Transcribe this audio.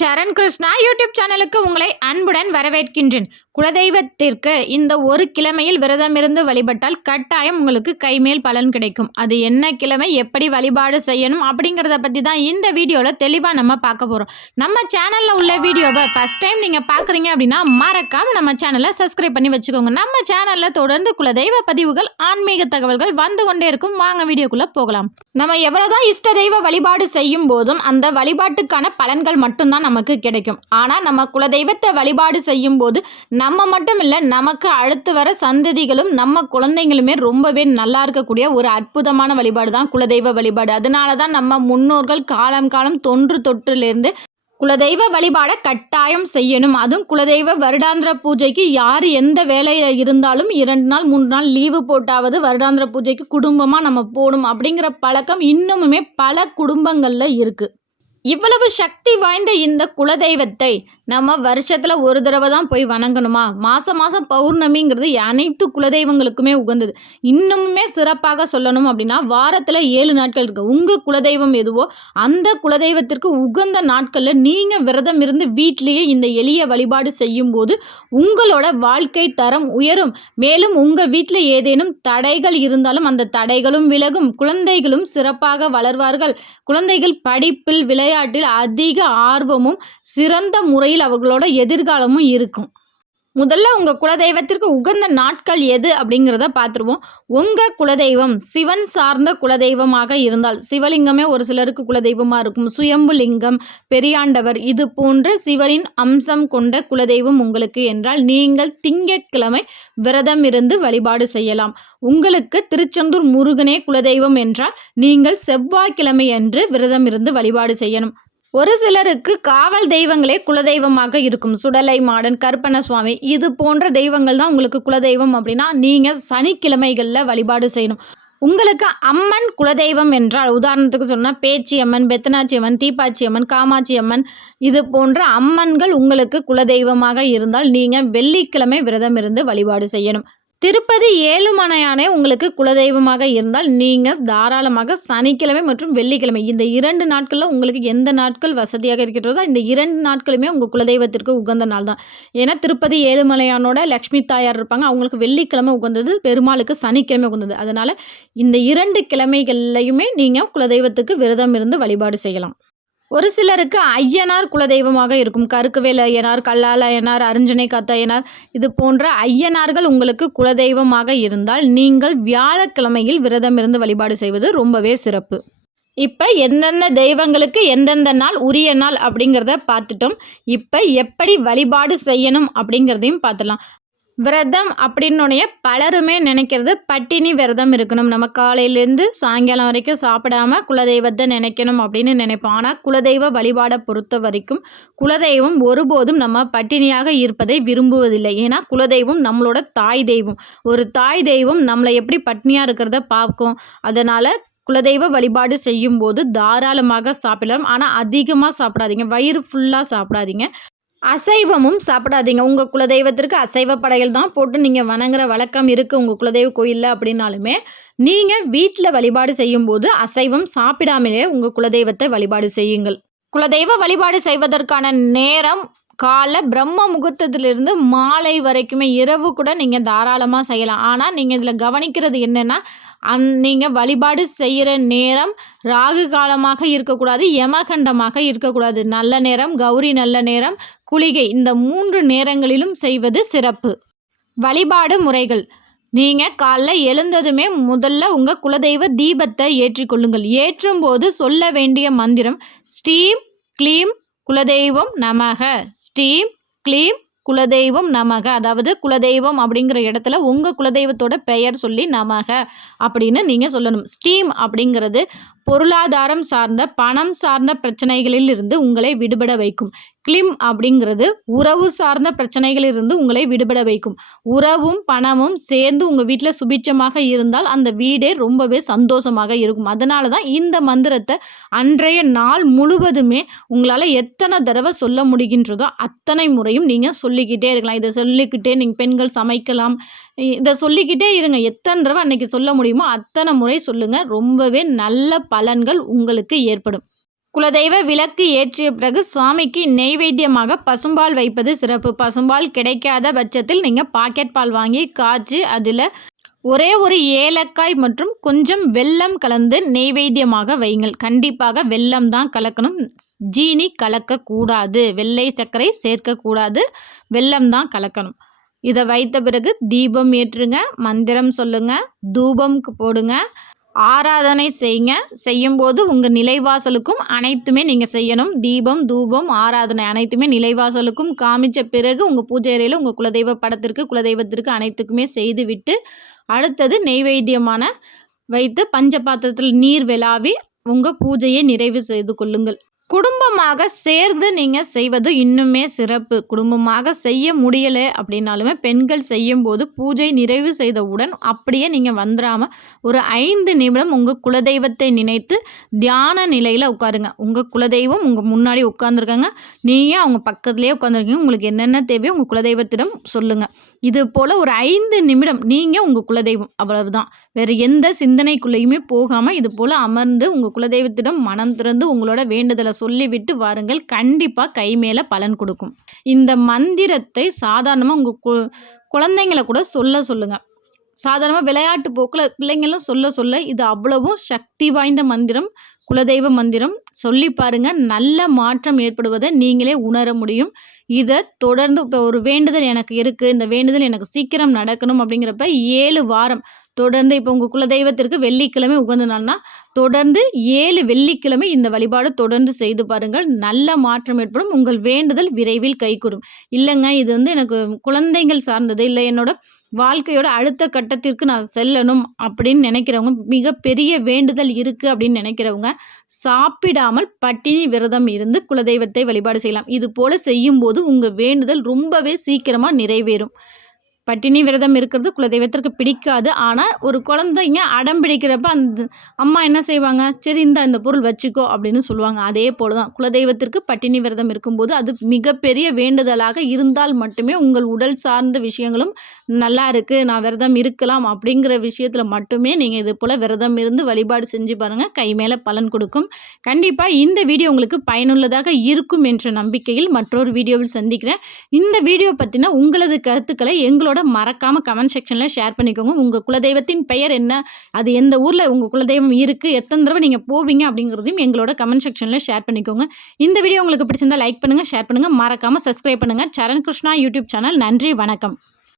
சரண் Krishna YouTube சேனலுக்கு உங்களை அன்புடன் வரவேற்கின்றேன். குலதெய்வத்திற்கு இந்த ஒரு கிழமையில் விரதமிருந்து வழிபட்டால் கட்டாயம் உங்களுக்கு கைமேல் பலன் கிடைக்கும். அது என்ன கிழமை, எப்படி வழிபாடு செய்யணும் அப்படிங்கிறத பற்றி தான் இந்த வீடியோவில் தெளிவாக நம்ம பார்க்க போகிறோம். நம்ம சேனலில் உள்ள வீடியோவை ஃபஸ்ட் டைம் நீங்கள் பார்க்குறீங்க அப்படின்னா மறக்காமல் நம்ம சேனலை சப்ஸ்கிரைப் பண்ணி வச்சுக்கோங்க. நம்ம சேனலில் தொடர்ந்து குலதெய்வ பதிவுகள், ஆன்மீக தகவல்கள் வந்து கொண்டே இருக்கும். வாங்க வீடியோக்குள்ளே போகலாம். நம்ம எவ்வளோதான் இஷ்ட தெய்வ வழிபாடு செய்யும் போதும் அந்த வழிபாட்டுக்கான பலன்கள் மட்டும்தான் நமக்கு கிடைக்கும். ஆனால் நம்ம குலதெய்வத்தை வழிபாடு செய்யும் போது நம்ம மட்டும் இல்லை, நமக்கு அடுத்து வர சந்ததிகளும் நம்ம குழந்தைங்களுமே ரொம்பவே நல்லா இருக்கக்கூடிய ஒரு அற்புதமான வழிபாடு தான் குலதெய்வ வழிபாடு. அதனால தான் நம்ம முன்னோர்கள் காலம் தொன்று தொற்றிலிருந்து குலதெய்வ வழிபாடை கட்டாயம் செய்யணும். அதுவும் குலதெய்வ வருடாந்திர பூஜைக்கு யார் எந்த வேலையில் இருந்தாலும் 2 நாள் 3 நாள் லீவு போட்டாவது வருடாந்திர பூஜைக்கு குடும்பமாக நம்ம போகணும் அப்படிங்கிற பழக்கம் இன்னுமுமே பல குடும்பங்களில் இருக்குது. இவ்வளவு சக்தி வாய்ந்த இந்த குலதெய்வத்தை நம்ம வருஷத்தில் ஒரு தடவை தான் போய் வணங்கணுமா? மாதம் பௌர்ணமிங்கிறது அனைத்து குலதெய்வங்களுக்குமே உகந்தது. இன்னுமே சிறப்பாக சொல்லணும் அப்படின்னா வாரத்தில் 7 நாட்கள் இருக்குது. உங்கள் குலதெய்வம் எதுவோ அந்த குலதெய்வத்திற்கு உகந்த நாட்களில் நீங்கள் விரதம் இருந்து வீட்டிலேயே இந்த எளிய வழிபாடு செய்யும்போது உங்களோட வாழ்க்கை தரம் உயரும். மேலும் உங்கள் வீட்டில் ஏதேனும் தடைகள் இருந்தாலும் அந்த தடைகளும் விலகும். குழந்தைகளும் சிறப்பாக வளர்வார்கள். குழந்தைகள் படிப்பில், விளையாட்டில் அதிக ஆர்வமும் சிறந்த முறையில் அவர்களோட எதிர்காலமும் இருக்கும். முதல்ல உங்கள் குலதெய்வத்திற்கு உகந்த நாட்கள் எது அப்படிங்கிறத பார்த்துருவோம். உங்கள் குலதெய்வம் சிவன் சார்ந்த குலதெய்வமாக இருந்தால், சிவலிங்கமே ஒரு சிலருக்கு குலதெய்வமாக இருக்கும், சுயம்பு லிங்கம், பெரியாண்டவர், இது போன்ற சிவனின் அம்சம் கொண்ட குலதெய்வம் உங்களுக்கு என்றால் நீங்கள் திங்கட்கிழமை விரதம் இருந்து வழிபாடு செய்யலாம். உங்களுக்கு திருச்செந்தூர் முருகனே குலதெய்வம் என்றால் நீங்கள் செவ்வாய்க்கிழமை அன்று விரதம் இருந்து வழிபாடு செய்யணும். ஒரு சிலருக்கு காவல் தெய்வங்களே குலதெய்வமாக இருக்கும். சுடலை மாடன், கருப்பண்ண சுவாமி, இது போன்ற தெய்வங்கள் தான் உங்களுக்கு குலதெய்வம் அப்படின்னா நீங்கள் சனிக்கிழமைகளில் வழிபாடு செய்யணும். உங்களுக்கு அம்மன் குலதெய்வம் என்றால், உதாரணத்துக்கு சொன்னால் பேச்சி அம்மன், பெத்தனாச்சி அம்மன், தீப்பாச்சி அம்மன், காமாட்சி அம்மன், இது போன்ற அம்மன்கள் உங்களுக்கு குலதெய்வமாக இருந்தால் நீங்கள் வெள்ளிக்கிழமை விரதம் இருந்து வழிபாடு செய்யணும். திருப்பதி ஏழுமலையானே உங்களுக்கு குலதெய்வமாக இருந்தால் நீங்கள் தாராளமாக சனிக்கிழமை மற்றும் வெள்ளிக்கிழமை இந்த 2 நாட்களில் உங்களுக்கு எந்த நாட்கள் வசதியாக இருக்கிறதோ இந்த 2 நாட்களுமே உங்கள் குலதெய்வத்திற்கு உகந்த நாள் தான். ஏன்னா திருப்பதி ஏழுமலையானோட லக்ஷ்மி தாயார் இருப்பாங்க, அவங்களுக்கு வெள்ளிக்கிழமை உகந்தது, பெருமாளுக்கு சனிக்கிழமை உகந்தது. அதனால் இந்த 2 கிழமைகள்லையுமே நீங்கள் குலதெய்வத்துக்கு விரதம் இருந்து வழிபாடு செய்யலாம். ஒரு சிலருக்கு ஐயனார் குலதெய்வமாக இருக்கும். கருக்குவேல் ஐயனார், கல்லால் ஐயனார், அருஞ்சனை காத்த ஐயனார், இது போன்ற ஐயனார்கள் உங்களுக்கு குலதெய்வமாக இருந்தால் நீங்கள் வியாழக்கிழமையில் விரதம் இருந்து வழிபாடு செய்வது ரொம்பவே சிறப்பு. இப்போ எந்தெந்த தெய்வங்களுக்கு எந்தெந்த நாள் உரிய நாள் அப்படிங்கிறத பார்த்துட்டோம். இப்போ எப்படி வழிபாடு செய்யணும் அப்படிங்கிறதையும் பார்த்துடலாம். விரதம் அப்படின்னோடைய பலருமே நினைக்கிறது பட்டினி விரதம் இருக்கணும், நம்ம காலையிலேருந்து சாயங்காலம் வரைக்கும் சாப்பிடாம குலதெய்வத்தை நினைக்கணும் அப்படின்னு நினைப்போம். ஆனால் குலதெய்வ வழிபாடை பொறுத்த வரைக்கும் குலதெய்வம் ஒருபோதும் நம்ம பட்டினியாக இருப்பதை விரும்புவதில்லை. ஏன்னா குலதெய்வம் நம்மளோட தாய் தெய்வம். ஒரு தாய் தெய்வம் நம்மளை எப்படி பட்டினியாக இருக்கிறத பார்க்கும். அதனால் குலதெய்வ வழிபாடு செய்யும்போது தாராளமாக சாப்பிடலாம். ஆனால் அதிகமாக சாப்பிடாதீங்க, வயிறு ஃபுல்லாக சாப்பிடாதீங்க. அசைவமும் சாப்பிடாதீங்க. உங்கள் குலதெய்வத்திற்கு அசைவ படையல் தான் போட்டு நீங்கள் வணங்குற வழக்கம் இருக்குது உங்கள் குலதெய்வ கோயிலில் அப்படின்னாலுமே நீங்கள் வீட்டில் வழிபாடு செய்யும்போது அசைவம் சாப்பிடாமலே உங்கள் குலதெய்வத்தை வழிபாடு செய்யுங்கள். குலதெய்வ வழிபாடு செய்வதற்கான நேரம் காலை பிரம்ம முகூர்த்தத்திலிருந்து மாலை வரைக்குமே, இரவு கூட நீங்கள் தாராளமாக செய்யலாம். ஆனால் நீங்கள் இதில் கவனிக்கிறது என்னென்னா நீங்கள் வழிபாடு செய்கிற நேரம் ராகு காலமாக இருக்கக்கூடாது, யமகண்டமாக இருக்கக்கூடாது. நல்ல நேரம், கௌரி நல்ல நேரம், குளிகை, இந்த 3 நேரங்களிலும் செய்வது சிறப்பு. வழிபாடு முறைகள்: நீங்கள் காலைல எழுந்ததுமே முதல்ல உங்கள் குலதெய்வ தீபத்தை ஏற்றிக்கொள்ளுங்கள். ஏற்றும் போது சொல்ல வேண்டிய மந்திரம் ஸ்ரீம் க்ளீம் குலதெய்வம் நமக, ஸ்ரீம் க்ளீம் குலதெய்வம் நமக. அதாவது குலதெய்வம் அப்படிங்கிற இடத்துல உங்கள் குலதெய்வத்தோட பெயர் சொல்லி நமக அப்படின்னு நீங்கள் சொல்லணும். ஸ்டீம் அப்படிங்கிறது பொருளாதாரம் சார்ந்த, பணம் சார்ந்த பிரச்சனைகளில் இருந்து உங்களை விடுபட வைக்கும். கிளிம் அப்படிங்கிறது உறவு சார்ந்த பிரச்சனைகளிலிருந்து உங்களை விடுபட வைக்கும். உறவும் பணமும் சேர்ந்து உங்கள் வீட்டில் சுபிட்சமாக இருந்தால் அந்த வீடே ரொம்பவே சந்தோஷமாக இருக்கும். அதனால தான் இந்த மந்திரத்தை அன்றைய நாள் முழுவதுமே உங்களால் எத்தனை தடவை சொல்ல முடிகின்றதோ அத்தனை முறையும் நீங்கள் சொல்லிக்கிட்டே இருக்கலாம். இதை சொல்லிக்கிட்டே நீங்கள் பெண்கள் சமைக்கலாம், இதை சொல்லிக்கிட்டே இருங்க. எத்தனை தடவை அன்றைக்கி சொல்ல முடியுமோ அத்தனை முறை சொல்லுங்கள். ரொம்பவே நல்ல பலன்கள் உங்களுக்கு ஏற்படும். குலதெய்வ விளக்கு ஏற்றிய பிறகு சுவாமிக்கு நெய்வேத்தியமாக பசும்பால் வைப்பது சிறப்பு. பசும்பால் கிடைக்காத பட்சத்தில் நீங்கள் பாக்கெட் பால் வாங்கி காய்ச்சி அதில் ஒரே ஒரு ஏலக்காய் மற்றும் கொஞ்சம் வெல்லம் கலந்து நெய்வேத்தியமாக வையுங்கள். கண்டிப்பாக வெல்லம் தான் கலக்கணும், ஜீனி கலக்கக்கூடாது, வெள்ளை சர்க்கரை சேர்க்கக்கூடாது, வெல்லம் தான் கலக்கணும். இதை வைத்த பிறகு தீபம் ஏற்றுங்க, மந்திரம் சொல்லுங்க, தூபம் போடுங்க, ஆராதனை செய்யுங்க. செய்யும்போது உங்கள் நிலைவாசலுக்கும் அனைத்துமே நீங்கள் செய்யணும். தீபம், தூபம், ஆராதனை அனைத்துமே நிலைவாசலுக்கும் காமிச்ச பிறகு உங்கள் பூஜை அறையில் உங்கள் குலதெய்வ படத்திற்கு, குலதெய்வத்திற்கு அனைத்துக்குமே செய்து விட்டு அடுத்தது நெய்வேத்தியமான வைத்து பஞ்சபாத்திரத்தில் நீர் விளாவி உங்கள் பூஜையை நிறைவு செய்து கொள்ளுங்கள். குடும்பமாக சேர்ந்து நீங்கள் செய்வது இன்னுமே சிறப்பு. குடும்பமாக செய்ய முடியலை அப்படின்னாலுமே பெண்கள் செய்யும்போது பூஜை நிறைவு செய்தவுடன் அப்படியே நீங்கள் வந்துடாமல் ஒரு 5 நிமிடம் உங்கள் குலதெய்வத்தை நினைத்து தியான நிலையில் உட்காருங்க. உங்கள் குலதெய்வம் உங்கள் முன்னாடி உட்காந்துருக்காங்க, நீங்கள் அவங்க பக்கத்துலேயே உட்காந்துருக்கீங்க. உங்களுக்கு என்னென்ன தேவையோ உங்கள் குலதெய்வத்திடம் சொல்லுங்கள். இது போல் ஒரு 5 நிமிடம் நீங்கள் உங்கள் குலதெய்வம், அவ்வளவுதான். வேறு எந்த சிந்தனைக்குள்ளேயுமே போகாமல் இது போல் அமர்ந்து உங்கள் குலதெய்வத்திடம் மனம் திறந்து உங்களோட வேண்டுதலை சொல்லிவிட்டு வாருங்கள். கண்டிப்பாக கை மேலே பலன் கொடுக்கும். இந்த மந்திரத்தை சாதாரணமாக உங்கள் குழந்தைங்களை கூட சொல்லுங்கள். சாதாரணமாக விளையாட்டு போக்கில் பிள்ளைங்களும் சொல்ல இது அவ்வளவும் சக்தி வாய்ந்த மந்திரம், குலதெய்வ மந்திரம். சொல்லி பாருங்கள், நல்ல மாற்றம் ஏற்படுவதை நீங்களே உணர முடியும். இதை தொடர்ந்து இப்போ ஒரு வேண்டுதல் எனக்கு இருக்குது, இந்த வேண்டுதல் எனக்கு சீக்கிரம் நடக்கணும் அப்படிங்கிறப்ப 7 வாரம் தொடர்ந்து, இப்போ உங்கள் குலதெய்வத்திற்கு வெள்ளிக்கிழமை உகந்த நாள்னா தொடர்ந்து 7 வெள்ளிக்கிழமை இந்த வழிபாடு தொடர்ந்து செய்து பாருங்கள். நல்ல மாற்றம் ஏற்படும். உங்கள் வேண்டுதல் விரைவில் கைகூடும். இல்லைங்க இது எனக்கு குழந்தைகள் சார்ந்தது, இல்லை என்னோட வாழ்க்கையோட அடுத்த கட்டத்திற்கு நான் செல்லணும் அப்படின்னு நினைக்கிறவங்க, மிகப்பெரிய வேண்டுதல் இருக்குது அப்படின்னு நினைக்கிறவங்க சாப்பிடாமல் பட்டினி விரதம் இருந்து குலதெய்வத்தை வழிபாடு செய்யலாம். இது போல் செய்யும்போது உங்கள் வேண்டுதல் ரொம்பவே சீக்கிரமாக நிறைவேறும். பட்டினி விரதம் இருக்கிறது குலதெய்வத்திற்கு பிடிக்காது. ஆனால் ஒரு குழந்தைங்க அடம் பிடிக்கிறப்ப அந்த அம்மா என்ன செய்வாங்க, சரி இந்த பொருள் வச்சுக்கோ அப்படின்னு சொல்லுவாங்க. அதே போல் தான் குலதெய்வத்திற்கு பட்டினி விரதம் இருக்கும்போது அது மிகப்பெரிய வேண்டுதலாக இருந்தால் மட்டுமே உங்கள் உடல் சார்ந்த விஷயங்களும் நல்லா இருக்குது, நான் விரதம் இருக்கலாம் அப்படிங்கிற விஷயத்தில் மட்டுமே நீங்கள் இது போல் விரதம் இருந்து வழிபாடு செஞ்சு பாருங்கள். கை மேலே பலன் கொடுக்கும். கண்டிப்பாக இந்த வீடியோ உங்களுக்கு பயனுள்ளதாக இருக்கும் என்ற நம்பிக்கையில் மற்றொரு வீடியோவில் சந்திக்கிறேன். இந்த வீடியோ பற்றின உங்களது கருத்துக்களை எங்களோட மறக்காம கமெண்ட் செக்ஷனில் ஷேர் பண்ணிக்கோங்க. உங்கள் குலதெய்வத்தின் பெயர் என்ன, அது எந்த ஊரில் உங்கள் குலதெய்வம் இருக்குது, எத்தனை தடவை நீங்கள் போவீங்க அப்படிங்கிறதையும் எங்களோட கமெண்ட் செக்ஷனில் ஷேர் பண்ணிக்கோங்க. இந்த வீடியோ உங்களுக்கு பிடிச்சிருந்தால் லைக் பண்ணுங்கள், ஷேர் பண்ணுங்கள், மறக்காமல் சப்ஸ்கிரைப் பண்ணுங்கள். சரண் கிருஷ்ணா யூடியூப் சேனல். நன்றி, வணக்கம்.